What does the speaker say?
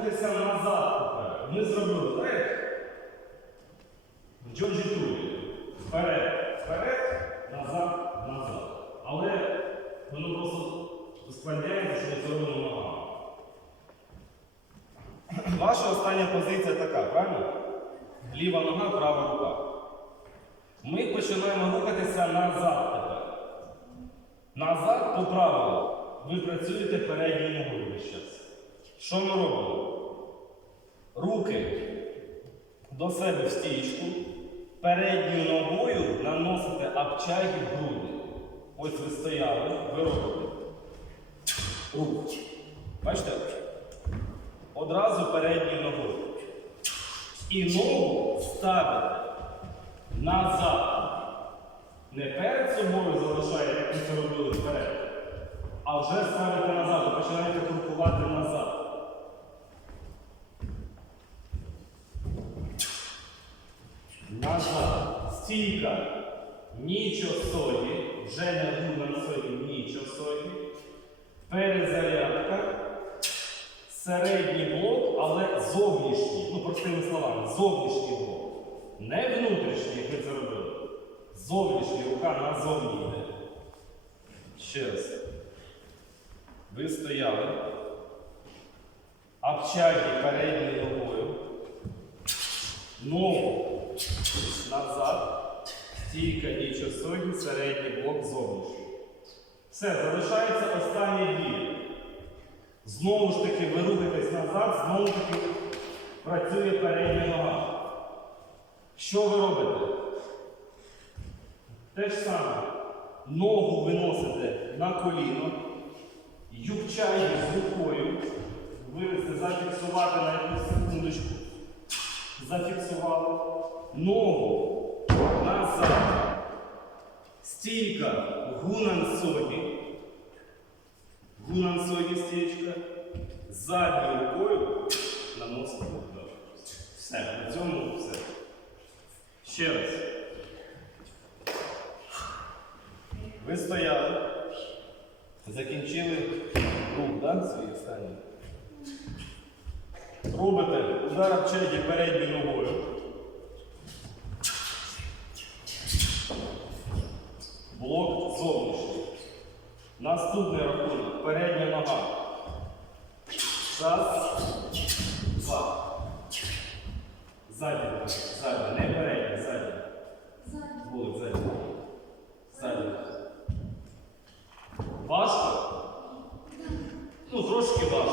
рухатися назад. Ми зробили так? Джорджі Турі. Вперед, вперед, назад, назад. Але воно просто ускладняється, що це робимо ногами. Ваша остання позиція така, правильно? Ліва нога, права рука. Ми починаємо рухатися назад тепер. Назад по правилу. Ви працюєте передньою ногою весь час. Що ми робимо? Руки до себе в стічку, передньою ногою наносите обчаги в груди. Ось ви стояли, ви робите. Руку. Бачите? Одразу передньою ногою. І ногу ставите назад. Не перед собою залишаєте, як ми це робили вперед, а вже ставите назад, ви починаєте крокувати назад. Назад. Стійка. Нічого собі. Вже не гуна на собі, нічого собі. Перезарядка. Середній блок, але зовнішній. Ну, простими словами, зовнішній блок. Не внутрішній, як ми це робили. Зовнішній рука назовні йде. Ще раз. Ви стояли. Обчаги передньою ногою. Ногу назад. Стійка і часові, середній блок зовнішній. Все, залишається останнє дія. Знову ж таки, ви рухаєтесь назад, знову ж таки працює передня нога. Що ви робите? Те ж саме. Ногу виносите на коліно, юбчаєте з рукою, вивести, зафіксувати на. Зафіксували. Ногу назад. Стійка гунан собі. Гунан собі стічка. Задньою рукою наносите удар. Все, на цьому все. Ще раз. Ви стояли, закінчили рух, да, свій останній. Робите удар обчерги передньою ногою. Блок зовнішній. Наступний рахунок. Передня нога. Раз. Два. Задня. Задні. Не передня. Задня. Блок задні. Задні. Важко? Ну, трошки важко.